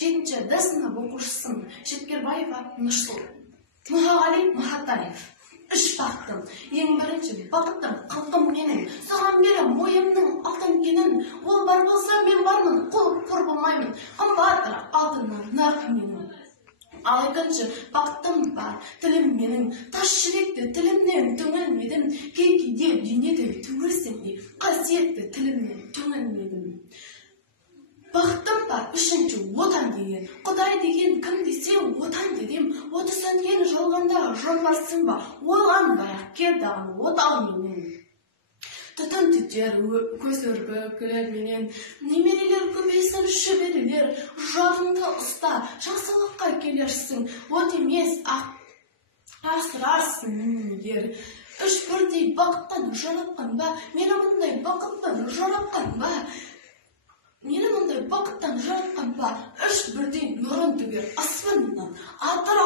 7-ші Д сынып оқушысын Жеткербаева Нұрсұлу. Мұхағали Мұхатаев. 3 бақыттым. Ең бірінші бақыттым қылқым менің. Саған берем ойымның алтын кенін. Ол бар болса мен бармын, құр болмаймын. Қымбатырақ алтыннан нарық менің. Ал екінші бақыттым бар, тілім менің. Тас жүректі тілімнен түңілмедім. Кейде дүниеден түңілсем де, қасиетті тілімнен түңілмедім. Бақыттым бар, үшінші отан деген. Құдай деген кім десе отан дедім. Оты сөнген жалғанда жанбарсың ба? Ойланбай-ақ кердаған отау менен. Түтін түтер, көз өрбі менен. Немерелер көбейсін шөберелер. Жадыңды ұста, жақсылыққа келерсің. От емес, асырарсың егер. 3 бірдей бақыттан жаратқан ба? Мені мұндай бақыттан жаратқан ба? Мені мұндай бақыттан жаратқан ба? 3 бірдей нұрын төгер аспаннан. Атыр